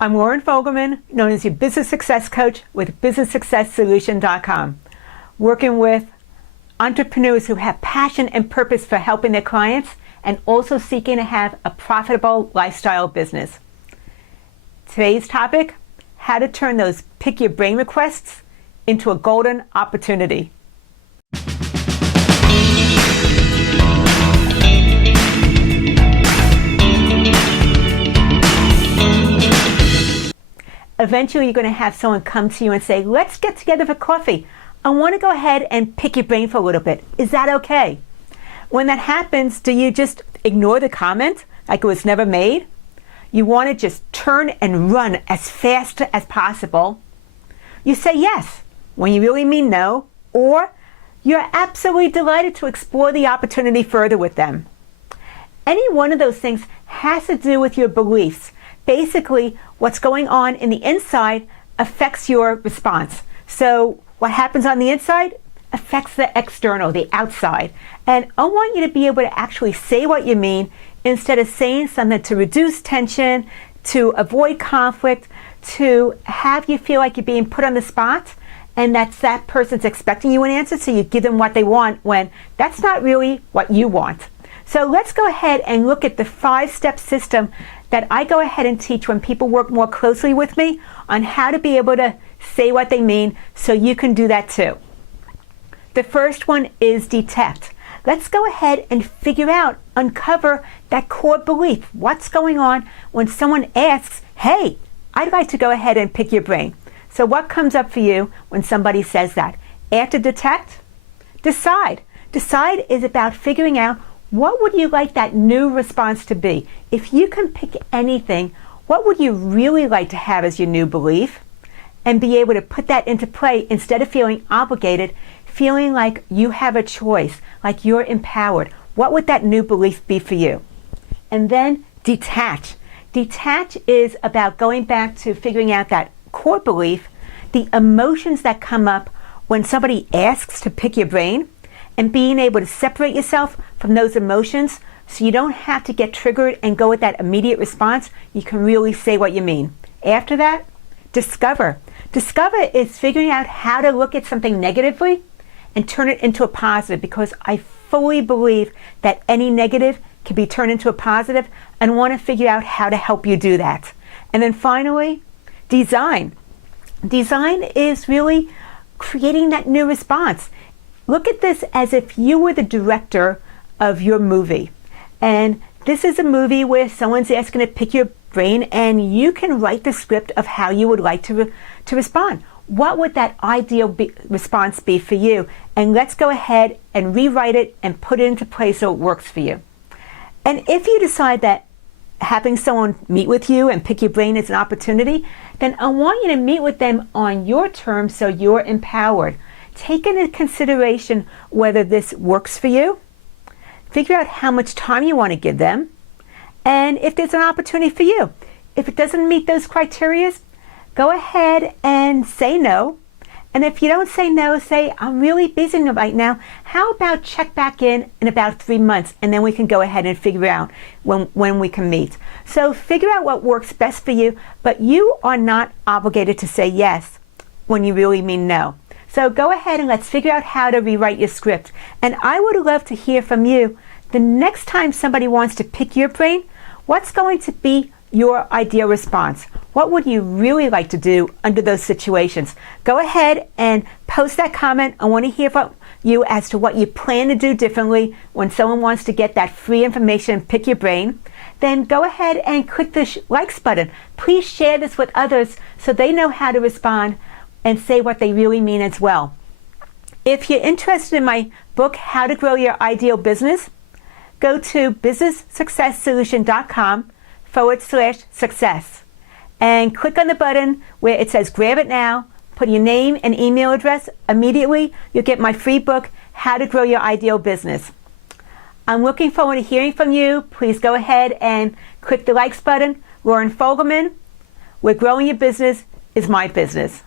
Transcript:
I'm Loren Fogelman, known as your business success coach with businesssuccesssolution.com, working with entrepreneurs who have passion and purpose for helping their clients and also seeking to have a profitable lifestyle business. Today's topic, how to turn those pick your brain requests into a golden opportunity. Eventually, you're going to have someone come to you and say, let's get together for coffee. I want to go ahead and pick your brain for a little bit. Is that okay? When that happens, do you just ignore the comment like it was never made? You want to just turn and run as fast as possible. You say yes when you really mean no, or you're absolutely delighted to explore the opportunity further with them. Any one of those things has to do with your beliefs. Basically, what's going on in the inside affects your response. So what happens on the inside affects the external, the outside. And I want you to be able to actually say what you mean instead of saying something to reduce tension, to avoid conflict, to have you feel like you're being put on the spot and that person's expecting you an answer, so you give them what they want when that's not really what you want. So let's go ahead and look at the 5-step system that I go ahead and teach when people work more closely with me on how to be able to say what they mean, so you can do that too. The first one is detect. Let's go ahead and figure out, uncover that core belief. What's going on when someone asks, hey, I'd like to go ahead and pick your brain. So what comes up for you when somebody says that? After detect, decide. Decide is about figuring out, what would you like that new response to be? If you can pick anything, what would you really like to have as your new belief? And be able to put that into play instead of feeling obligated, feeling like you have a choice, like you're empowered. What would that new belief be for you? And then detach. Detach is about going back to figuring out that core belief, the emotions that come up when somebody asks to pick your brain, and being able to separate yourself from those emotions so you don't have to get triggered and go with that immediate response. You can really say what you mean. After that, discover. Discover is figuring out how to look at something negatively and turn it into a positive, because I fully believe that any negative can be turned into a positive, and want to figure out how to help you do that. And then finally, design. Design is really creating that new response. Look at this as if you were the director of your movie. And this is a movie where someone's asking to pick your brain, and you can write the script of how you would like to respond. What would that ideal response be for you? And let's go ahead and rewrite it and put it into place so it works for you. And if you decide that having someone meet with you and pick your brain is an opportunity, then I want you to meet with them on your terms so you're empowered. Take into consideration whether this works for you. Figure out how much time you want to give them, and if there's an opportunity for you. If it doesn't meet those criteria, go ahead and say no. And if you don't say no, say, I'm really busy right now. How about check back in about 3 months, and then we can go ahead and figure out when we can meet. So figure out what works best for you, but you are not obligated to say yes when you really mean no. So go ahead and let's figure out how to rewrite your script. And I would love to hear from you. The next time somebody wants to pick your brain, what's going to be your ideal response? What would you really like to do under those situations? Go ahead and post that comment. I want to hear from you as to what you plan to do differently when someone wants to get that free information, pick your brain. Then go ahead and click the likes button. Please share this with others so they know how to respond and say what they really mean as well. If you're interested in my book, How to Grow Your Ideal Business, go to businesssuccesssolution.com/success and click on the button where it says grab it now, put your name and email address. Immediately, you'll get my free book, How to Grow Your Ideal Business. I'm looking forward to hearing from you. Please go ahead and click the likes button. Loren Fogelman, where growing your business is my business.